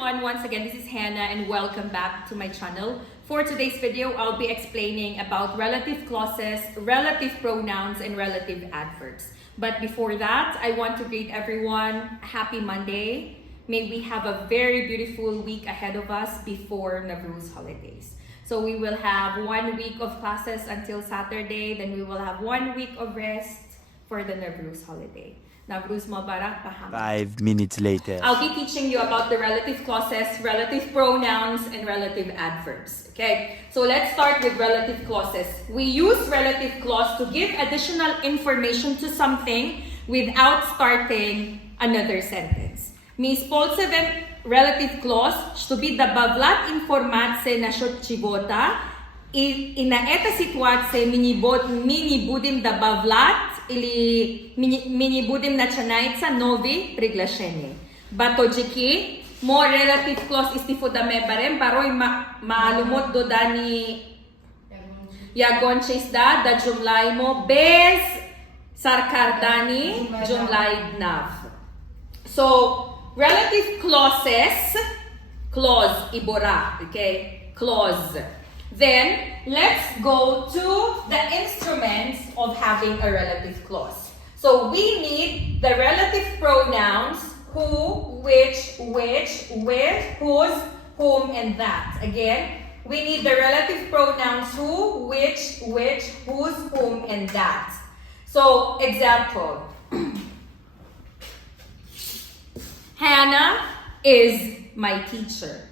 everyone, once again this is Hannah and welcome back to my channel. For today's video, I'll be explaining about relative clauses, relative pronouns, and relative adverbs. But before that, I want to greet everyone happy Monday. May we have a very beautiful week ahead of us before Nowruz holidays. So we will have 1 week of classes until Saturday, then we will have 1 week of rest for the Nowruz holiday. Nowruz Mubarak Paham. 5 minutes later. I'll be teaching you about the relative clauses, relative pronouns, and relative adverbs. Okay, so let's start with relative clauses. We use relative clause to give additional information to something without starting another sentence. Мы используем relative clause, чтобы добавлять информацию насчет чего-то, и на этой ситуации мы не будем добавлять или мы не будем начинать новые предложения. Батоджики, more relative clause истифодаме барем, барои маълумоти додани ягончеста да ҷумлаимо без саркардани ҷумлаи нав. So, relative clauses, clause ibora, okay, clause. Then, let's go to the instruments of having a relative clause. So, we need the relative pronouns who, which, with, whose, whom, and that. Again, we need the relative pronouns who, which, whose, whom, and that. So, example. Hannah is my teacher.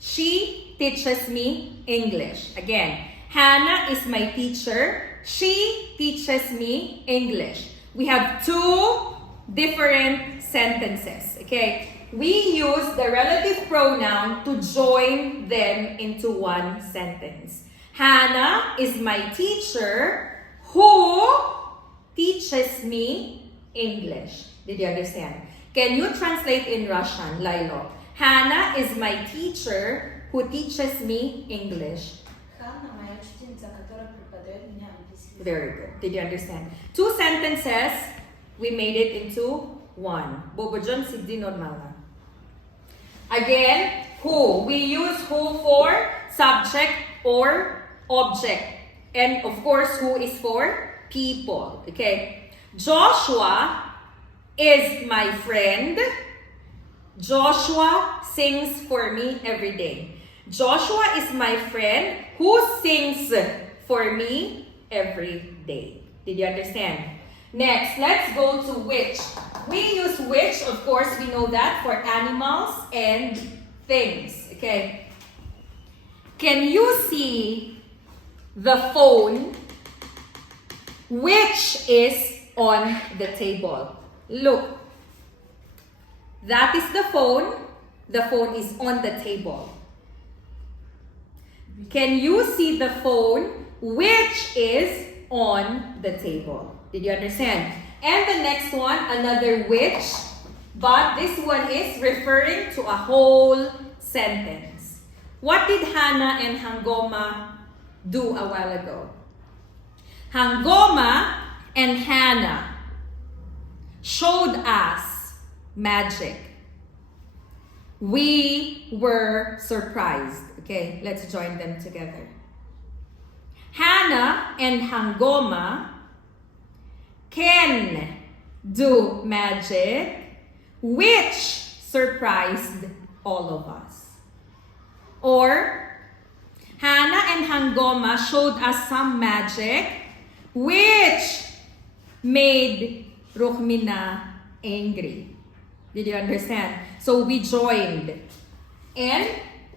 She teaches me English. Again, Hannah is my teacher. She teaches me English. We have two different sentences. Okay, we use the relative pronoun to join them into one sentence. Hannah is my teacher who teaches me English. Did you understand? Can you translate in Russian, Lailo? Hannah is my teacher who teaches me English. Very good. Did you understand? Two sentences, we made it into one. Again, who. We use who for subject or object. And of course, who is for people. Okay. Joshua is my friend. Joshua sings for me every day. Joshua is my friend who sings for me every day. Did you understand? Next, let's go to which. We use which, of course, we know that, for animals and things. Okay. Can you see the phone which is on the table? Look, that is the phone. The phone is on the table. Can you see the phone which is on the table? Did you understand? And the next one, another which, but this one is referring to a whole sentence. What did Hannah and Hangoma do a while ago? Hangoma and Hannah showed us magic. We were surprised. Okay, let's join them together. Hannah and Hangoma can do magic, which surprised all of us. Or, Hannah and Hangoma showed us some magic, which made Ruhmina angry. Did you understand? So we joined. And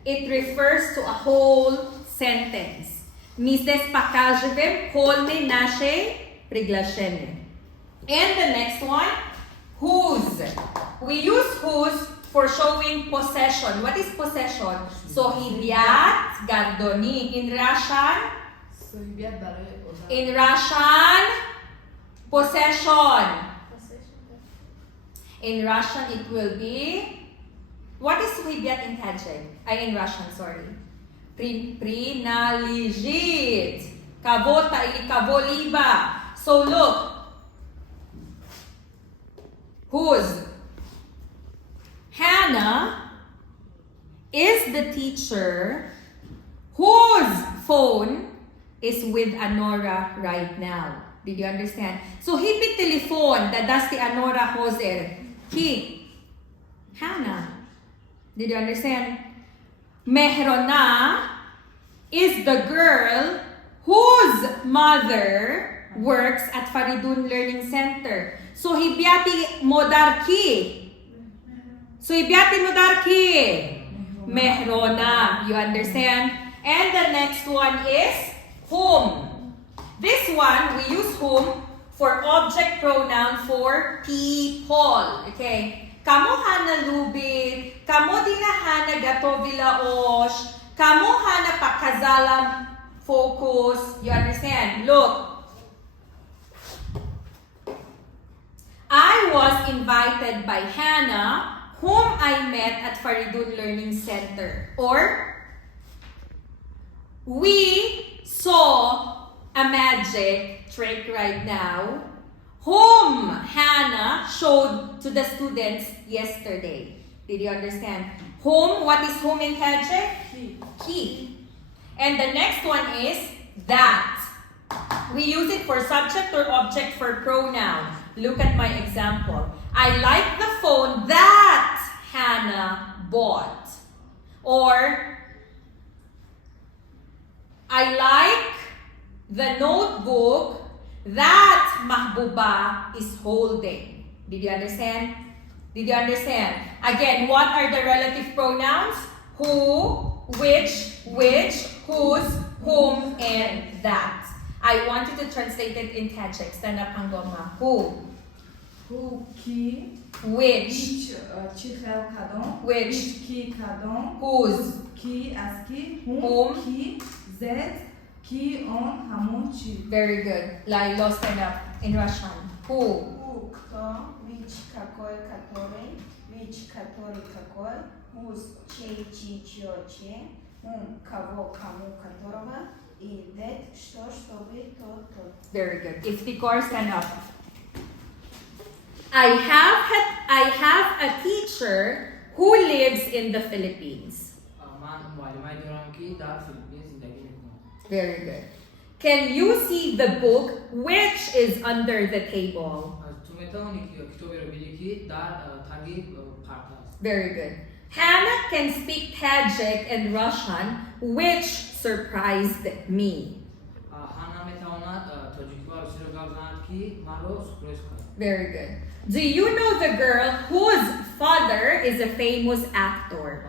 it refers to a whole sentence. Мы здесь показываем полное наше предложение. And the next one, whose. We use whose for showing possession. What is possession? Sohibiat gardoni. In Russian? In Russian, possession. In Russian, it will be, what is sohibiat in Tajik? In Russian, sorry. Принадлежит. Кого-то или кого-либо. So look. Whose? Hannah is the teacher whose phone is with Anora right now. Did you understand? So hipi telefon dadas ti Anora hoser ki Hannah. Did you understand? Mehrona is the girl whose mother works at Faridun Learning Center. So hibyati modarki. So hibyati modarki. Mehrona. You understand? And the next one is whom. This one, we use whom for object pronoun for people. Okay? Kamo hana lubi, kamo dinahana gatovila osh, kamo hana pakazalam focus. You understand? Look. I was invited by Hannah, whom I met at Faridun Learning Center. Or, we saw a magic trick right now, whom Hannah showed to the students yesterday. Did you understand? Whom, what is whom in Tajik? He. And the next one is that. We use it for subject or object for pronoun. Look at my example. I like the phone that Hannah bought. Or, I like the notebook that Mahbuba is holding. Did you understand? Did you understand? Again, what are the relative pronouns? Who, which, whose, whom, and that. I want you to translate it in Tajik. Stand up, Hangoma. Who? Who, ki. Which? Chihel kadon. Which? Ki kadon. Whose? Ki aski. Whom? Ki. Zet. Ki on hamon chi. Very good. Lailo, stand up in Russian. Who? Who, кто, which, какой, который, which, который, какой, whose, чей, чьи, чье, чье, whom, кого, кому, которого, и that, что, чтобы, то, то. Very good. Iftikor, stand up. I have a teacher who lives in the Philippines. Very good. Can you see the book which is under the table? Very good. Hannah can speak Tajik and Russian, which surprised me. Very good. Do you know the girl whose father is a famous actor?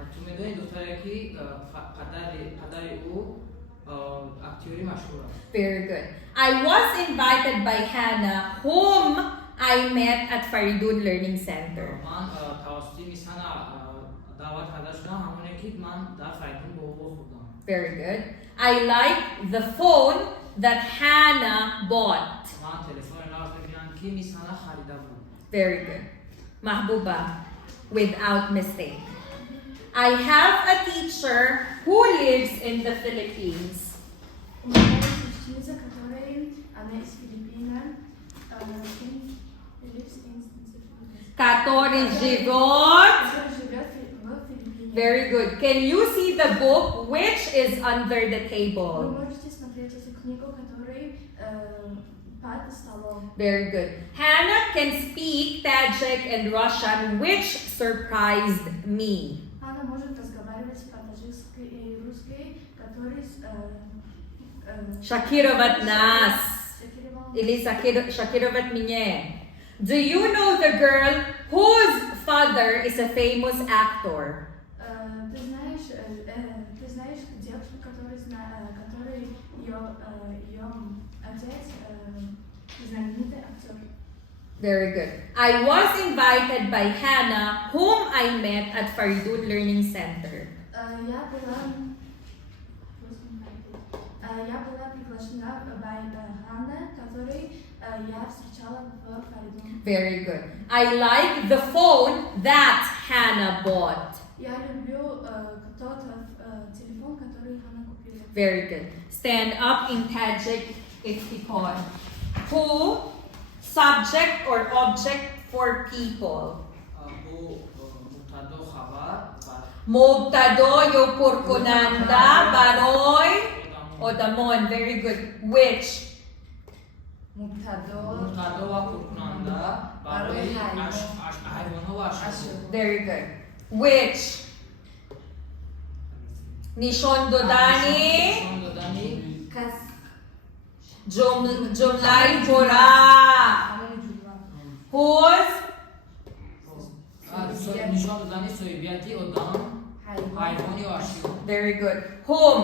Very good. I was invited by Hannah, whom I met at Faridun Learning Center. Very good. I like the phone that Hannah bought. Very good. Mahbuba, without mistake. I have a teacher who lives in the Philippines. Который живет. Very good. Can you see the book which is under the table? Very good. Hannah can speak Tajik and Russian, which surprised me. Шокировать нас. Или шокировать меня. Do you know the girl whose father is a famous actor? Ты знаешь девушку, которой ее отец знаменитый актер. Very good. I was invited by Hannah, whom I met at Faridun Learning Center. Я была приглашена by Hannah, которой я встречала в Faridun. Very good. I like the phone that Hannah bought. Я люблю тот телефон, который Hannah купила. Very good. Stand up in Tajik iftikor. Who, subject or object for people. Mubtado yung purkunanda, baroy, o damon. Very good. Which? Mubtado. Very good. Which? Nishon dodani, Kas. ჯუმლაҳოи ბორა. Whose? Very good. Whom?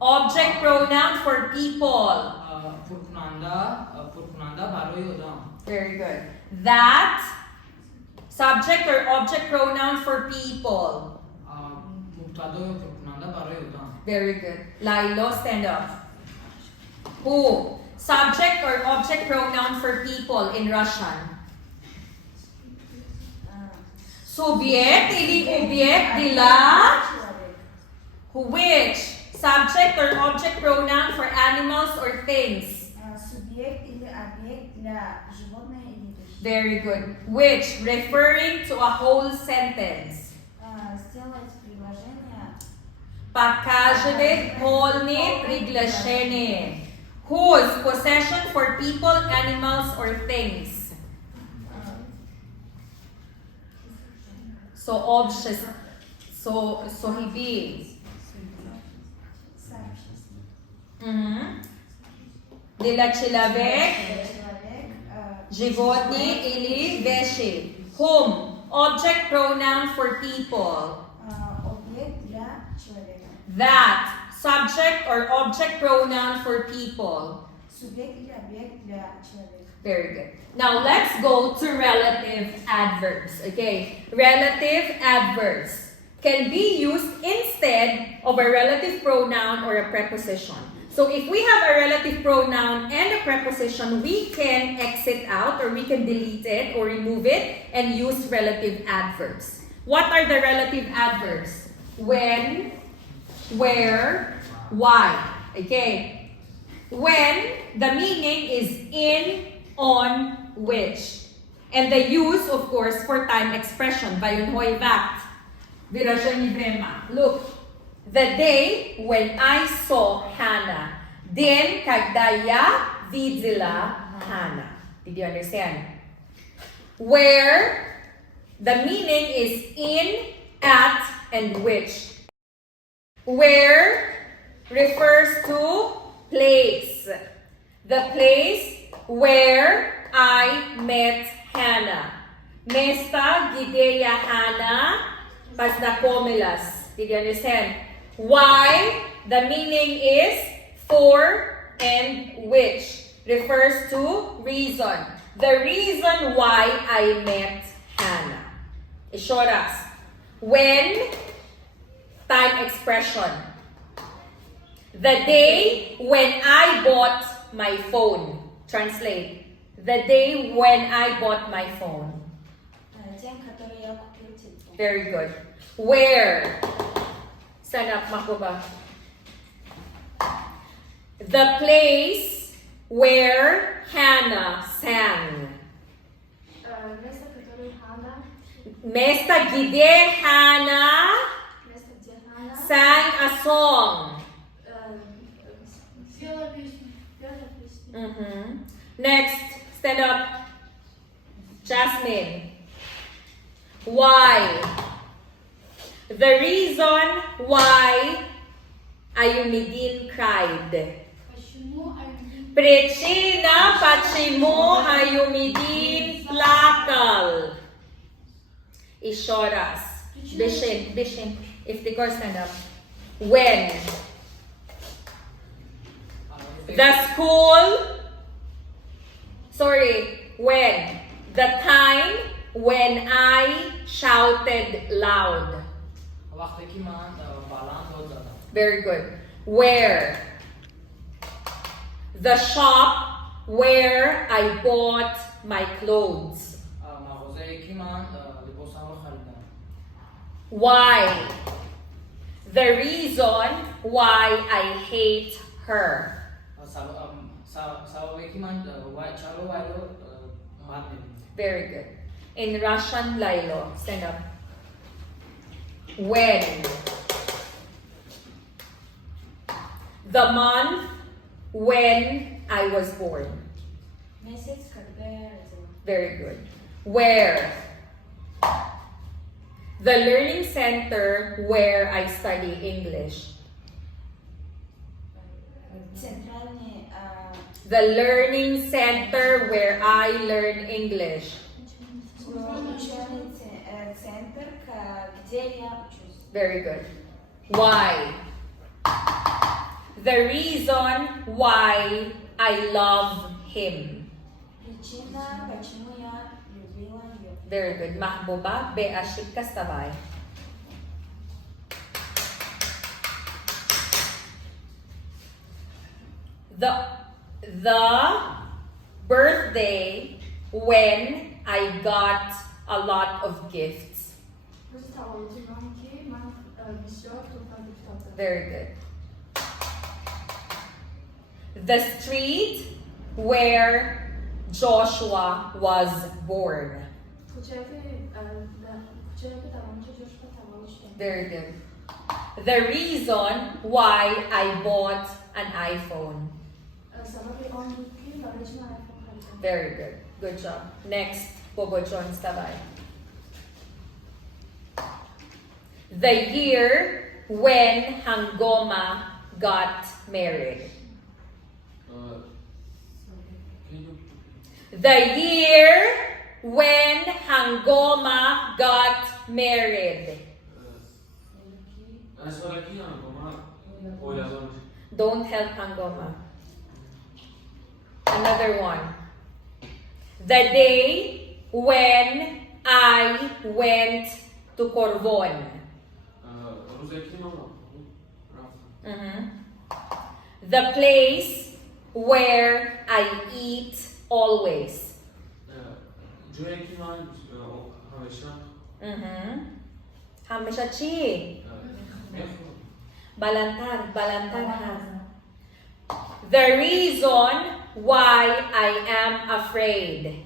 Object pronoun for people. Very good. That? Subject or object pronoun for people. Very good. Lailo, stand up. Who? Subject or object pronoun for people in Russian. Subject или объект для which? Subject or object pronoun for animals or things. Субъект или объект для животное или вещи. Very good. Which? Referring to a whole sentence. Сделать предложение. Показывает полное предложение. Whose? Possession for people, animals, or things. So object. So he be. Для человек, животные или вещи. Whom? Object pronoun for people. Объект для человека. That. Subject or object pronoun for people. Субъект или объект для человека. Very good. Now let's go to relative adverbs. Okay, relative adverbs can be used instead of a relative pronoun or a preposition. So if we have a relative pronoun and a preposition, we can exit out or we can delete it or remove it and use relative adverbs. What are the relative adverbs? When, where, why. Okay. When, the meaning is in, on, which. And the use, of course, for time expression. Љумлањои вакт. Выражение времени. Look. The day when I saw Hannah. День, когда я видела Hannah. Did you understand? Where, the meaning is in, at, and which. Where refers to place. The place where I met Hannah. Место, где я Hannah познакомилась. Did you understand? Why, the meaning is for and which. Refers to reason. The reason why I met Hannah. Ishoras. When, time expression. The day when I bought my phone. Translate. The day when I bought my phone. День, который я купил телефон. Very good. Where? Stand up, Makoba. The place where Hannah sang. Место, которое Ханна. Место, где Hannah Место, где Ханна. sang a song. Пела песню. Пела песню. Next, stand up. Jasmine. Why? The reason why Ayumidin cried. Почему они Причина, почему Ayumidin плакал. Еще раз. Bishin. If the girl stand up. When? The school. When? The time when I shouted loud. Very good. Where? The shop where I bought my clothes. Why? The reason why I hate her. Very good. in Russian, Lailo? Stand up. When? The month when I was born. Месяц, когда я родила. Very good. Where? The learning center where I study English. Центральный The learning center where I learn English. учебный центр, где я учусь. Very good. Why? The reason why I love him. Причина, почему я любила ее. Very good. Mahbuba be'ashik kastabay. The birthday when I got a lot of gifts. Very good. The street where Joshua was born. Very good. The reason why I bought an iPhone. Very good. Good job. Next, Bobo John Stabay. The year when Hangoma got married. The year when Hangoma got married. Don't help Hangoma. Another one. The day when I went to Corvon. The place where I eat always. Hamisha chi. Balantar ha. The reason why I am afraid.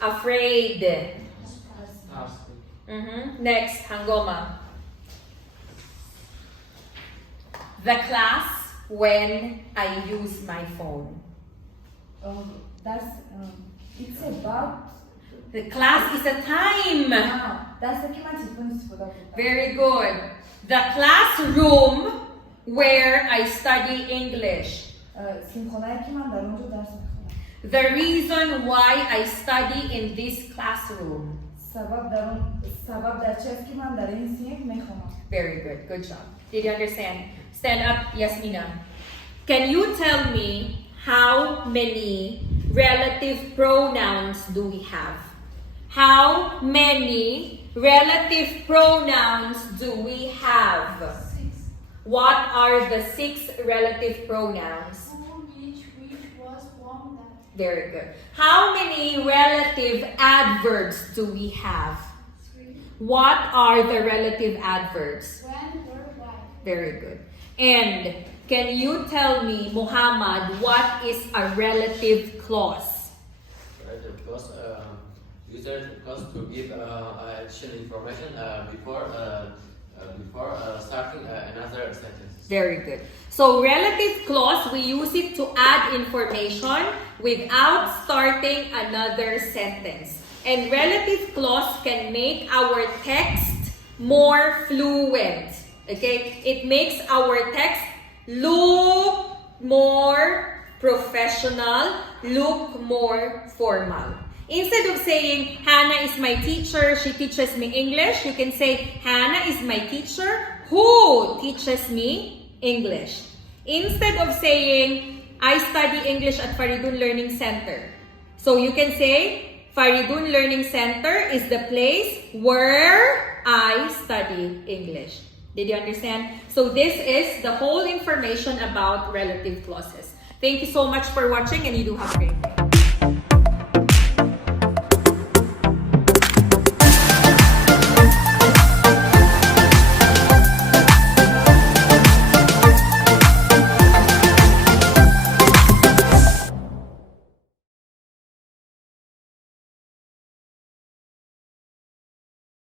Afraid. Next, Hangoma. The class when I use my phone. It's about. The class is a time. That's the key. Very good. The classroom where I study English. The reason why I study in this classroom. Very good. Good job. Did you understand? Stand up, Yasmina. Can you tell me how many relative pronouns do we have? How many relative pronouns do we have? 6. What are the 6 relative pronouns? Who, which, was, whom, that. Very good. How many relative adverbs do we have? 3. What are the relative adverbs? When, where, why. Very good. And can you tell me, Muhammad, what is a relative clause? Relative clause, user clause to give additional information before starting another sentence. Very good. So relative clause, we use it to add information without starting another sentence. And relative clause can make our text more fluent. Okay? It makes our text look more professional, look more formal. Instead of saying, Hannah is my teacher, she teaches me English, you can say, Hannah is my teacher who teaches me English. Instead of saying, I study English at Faridun Learning Center. So you can say, Faridun Learning Center is the place where I study English. Did you understand? So this is the whole information about relative clauses. Thank you so much for watching and you do have a great day.